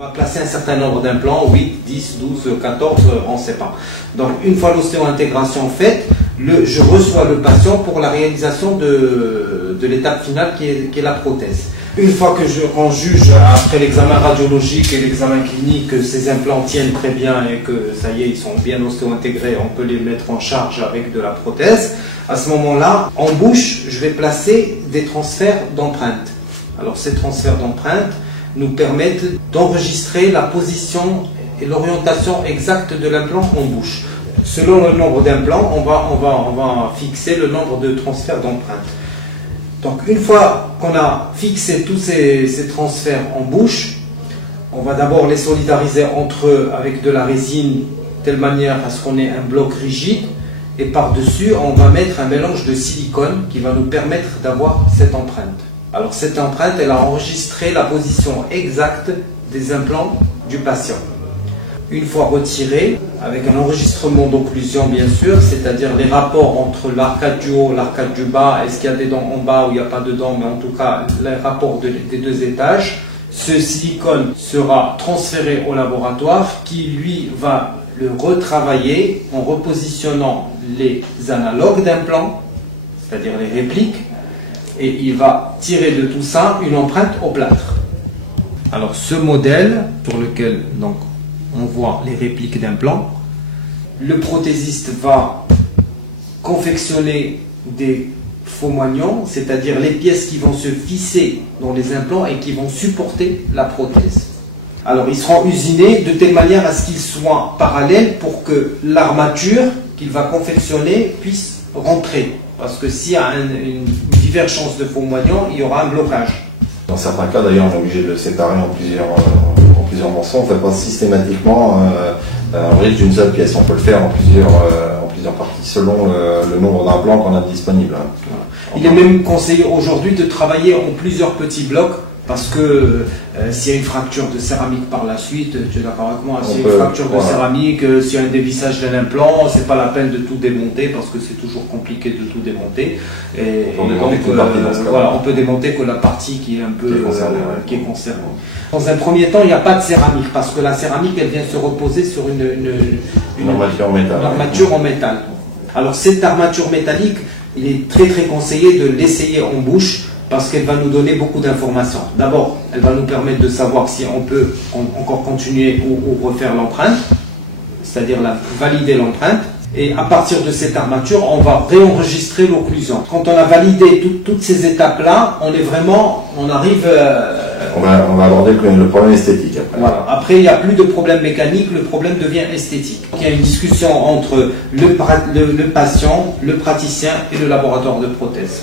On va placer un certain nombre d'implants, 8, 10, 12, 14, on ne sait pas. Donc une fois l'ostéo-intégration faite, je reçois le patient pour la réalisation de l'étape finale qui est la prothèse. Une fois que on juge après l'examen radiologique et l'examen clinique que ces implants tiennent très bien et que ça y est, ils sont bien ostéo-intégrés, on peut les mettre en charge avec de la prothèse. À ce moment-là, en bouche, je vais placer des transferts d'empreintes. Alors ces transferts d'empreintes nous permettent d'enregistrer la position et l'orientation exacte de l'implant en bouche. Selon le nombre d'implants, on va fixer le nombre de transferts d'empreintes. Donc une fois qu'on a fixé tous ces transferts en bouche, on va d'abord les solidariser entre eux avec de la résine de telle manière à ce qu'on ait un bloc rigide, et par-dessus on va mettre un mélange de silicone qui va nous permettre d'avoir cette empreinte. Alors cette empreinte, elle a enregistré la position exacte des implants du patient. Une fois retiré, avec un enregistrement d'occlusion bien sûr, c'est-à-dire les rapports entre l'arcade du haut et l'arcade du bas, est-ce qu'il y a des dents en bas ou il n'y a pas de dents, mais en tout cas les rapports des deux étages, ce silicone sera transféré au laboratoire qui lui va le retravailler en repositionnant les analogues d'implants, c'est-à-dire les répliques, et il va tirer de tout ça une empreinte au plâtre. Alors ce modèle sur lequel donc on voit les répliques d'implants, le prothésiste va confectionner des faux moignons, c'est-à-dire les pièces qui vont se fisser dans les implants et qui vont supporter la prothèse. Alors ils seront usinés de telle manière à ce qu'ils soient parallèles pour que l'armature qu'il va confectionner puisse rentrer. Parce que s'il y a une divergence de faux moignons, il y aura un blocage. Dans certains cas, d'ailleurs, on est obligé de le séparer en plusieurs morceaux. On ne fait pas systématiquement un bridge d'une seule pièce. On peut le faire en plusieurs parties selon le nombre d'implants qu'on a disponible. Il est même conseillé aujourd'hui de travailler en plusieurs petits blocs parce que s'il y a une fracture de céramique par la suite, tu es d'accord avec moi, s'il y a une fracture de céramique, s'il y a un dévissage d'un implant, c'est pas la peine de tout démonter parce que c'est toujours compliqué de tout démonter. On peut démonter que la partie qui est un peu qui est concernée. Dans un premier temps, il n'y a pas de céramique parce que la céramique, elle vient se reposer sur une armature en métal. Alors cette armature métallique, il est très conseillé de l'essayer en bouche parce qu'elle va nous donner beaucoup d'informations. D'abord, elle va nous permettre de savoir si on peut encore continuer ou refaire l'empreinte, c'est-à-dire valider l'empreinte. Et à partir de cette armature, on va réenregistrer l'occlusion. Quand on a validé toutes ces étapes-là, on arrive... On va aborder le problème esthétique après. Voilà. Après, il n'y a plus de problème mécanique, le problème devient esthétique. Il y a une discussion entre le patient, le praticien et le laboratoire de prothèse.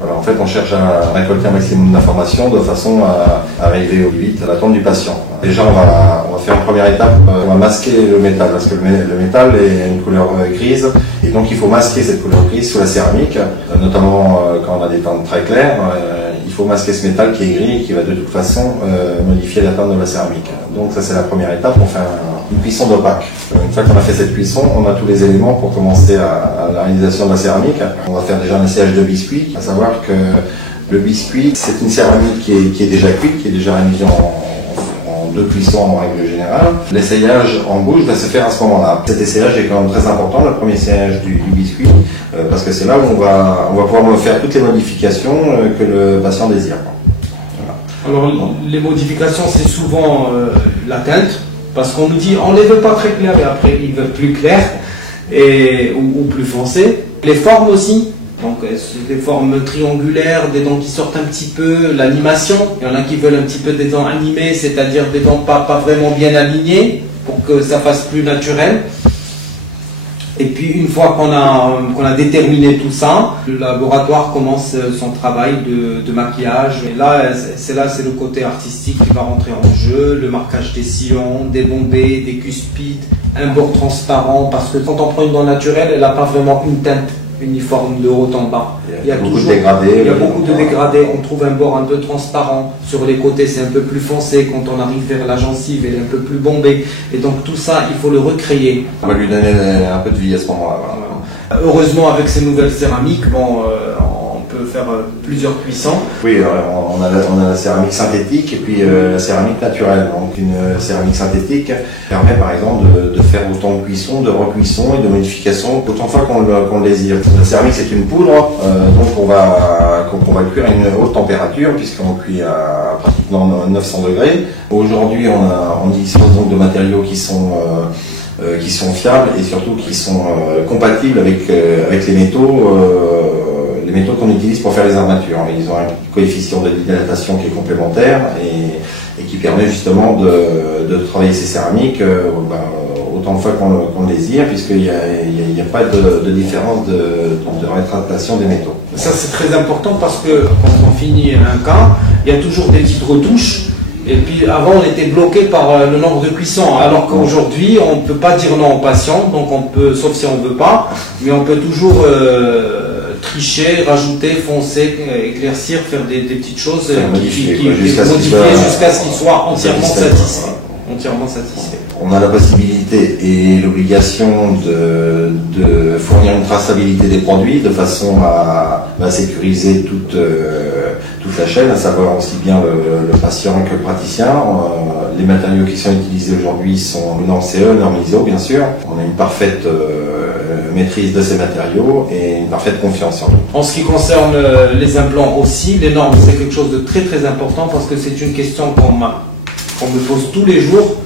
Voilà, en fait, on cherche à récolter un maximum d'informations de façon à arriver au plus vite à l'attente du patient. Déjà, on va faire une première étape, on va masquer le métal, parce que le métal est une couleur grise, et donc il faut masquer cette couleur grise sous la céramique, notamment quand on a des teintes très claires. Il faut masquer ce métal qui est gris et qui va de toute façon modifier la teinte de la céramique. Donc ça, c'est la première étape, on fait une cuisson d'opaque. Une fois qu'on a fait cette cuisson, on a tous les éléments pour commencer à la réalisation de la céramique. On va faire déjà un essayage de biscuit, à savoir que le biscuit, c'est une céramique qui est déjà cuite, qui est déjà réalisée en deux cuissons en règle générale. L'essayage en bouche va se faire à ce moment-là. Cet essayage est quand même très important, le premier essayage du biscuit, parce que c'est là où on va pouvoir faire toutes les modifications que le patient désire. Voilà. Alors les modifications, c'est souvent la teinte, parce qu'on nous dit on ne les veut pas très clairs et après ils veulent plus clairs ou plus foncés. Les formes aussi, donc des formes triangulaires, des dents qui sortent un petit peu, l'animation, il y en a qui veulent un petit peu des dents animées, c'est-à-dire des dents pas vraiment bien alignées pour que ça fasse plus naturel. Et puis une fois qu'on a déterminé tout ça, le laboratoire commence son travail de maquillage. Et là, c'est le côté artistique qui va rentrer en jeu, le marquage des sillons, des bombées, des cuspides, un bord transparent, parce que quand on prend une dent naturelle, elle n'a pas vraiment une teinte uniforme de haut en bas. Il y a beaucoup de dégradés. On trouve un bord un peu transparent. Sur les côtés, c'est un peu plus foncé. Quand on arrive vers la gencive, elle est un peu plus bombée. Et donc tout ça, il faut le recréer. On va lui donner un peu de vie à ce moment-là. Voilà. Heureusement, avec ces nouvelles céramiques, on peut faire plusieurs cuissons. Oui, on a la céramique synthétique et puis la céramique naturelle. Donc une céramique synthétique permet par exemple de faire autant de cuissons, de recuissons et de modifications autant de fois qu'on le désire. La céramique c'est une poudre, donc on va cuire à une haute température puisqu'on cuit à pratiquement 900 degrés. Aujourd'hui on dispose donc de matériaux qui sont fiables et surtout qui sont compatibles avec les métaux qu'on utilise pour faire les armatures. Ils ont un coefficient de dilatation qui est complémentaire et qui permet justement de travailler ces céramiques autant de fois qu'on le désire, puisqu'il n'y a pas de différence de rétractation des métaux. Ça c'est très important parce que quand on finit un cas, il y a toujours des petites retouches. Et puis avant on était bloqué par le nombre de cuissons, alors qu'aujourd'hui on ne peut pas dire non aux patients, donc on peut, sauf si on ne veut pas, mais on peut toujours tricher, rajouter, foncer, éclaircir, faire des petites choses modifier jusqu'à ce qu'ils soient entièrement satisfaits. On a la possibilité et l'obligation de fournir une traçabilité des produits de façon à sécuriser toute la chaîne, à savoir aussi bien le patient que le praticien. Les matériaux qui sont utilisés aujourd'hui sont normes CE, normes ISO bien sûr. On a une parfaite maîtrise de ces matériaux et une parfaite confiance en eux. En ce qui concerne les implants aussi, les normes c'est quelque chose de très très important parce que c'est une question qu'on me pose tous les jours.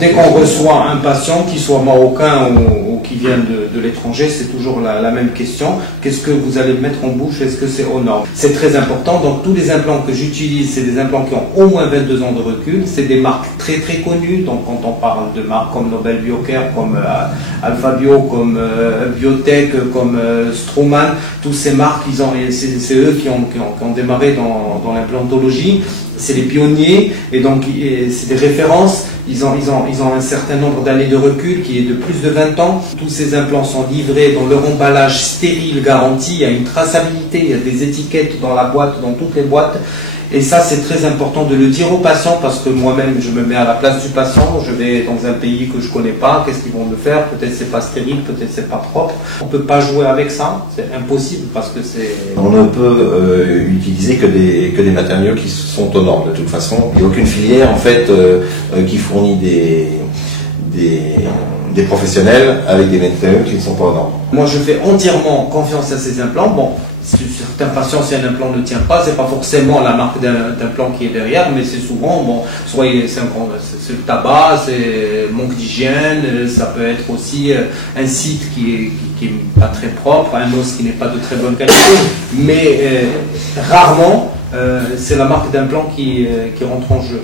Dès qu'on reçoit un patient, qu'il soit marocain ou qui vient de l'étranger, c'est toujours la même question. Qu'est-ce que vous allez mettre en bouche? Est-ce que c'est aux normes? C'est très important. Donc tous les implants que j'utilise, c'est des implants qui ont au moins 22 ans de recul. C'est des marques très très connues. Donc quand on parle de marques comme Nobel Biocare, comme Alphabio, comme Biotech, comme Straumann, toutes ces marques, c'est eux qui ont démarré dans l'implantologie. C'est les pionniers et donc c'est des références. Ils ont un certain nombre d'années de recul qui est de plus de 20 ans. Tous ces implants sont livrés dans leur emballage stérile garanti. Il y a une traçabilité, il y a des étiquettes dans la boîte, dans toutes les boîtes. Et ça, c'est très important de le dire aux patients parce que moi-même, je me mets à la place du patient. Je vais dans un pays que je connais pas. Qu'est-ce qu'ils vont me faire? Peut-être c'est pas stérile, peut-être c'est pas propre. On peut pas jouer avec ça. C'est impossible parce que c'est... On ne peut utiliser que des matériaux qui sont aux normes de toute façon. Il n'y a aucune filière en fait qui fournit des professionnels avec des matériaux qui ne sont pas aux normes. Moi, je fais entièrement confiance à ces implants. Bon, certains patients, si un implant ne tient pas, c'est pas forcément la marque d'implant qui est derrière, mais c'est souvent, bon, soit c'est le tabac, c'est manque d'hygiène, ça peut être aussi un site qui est pas très propre, un os qui n'est pas de très bonne qualité, mais rarement, c'est la marque d'implant qui rentre en jeu.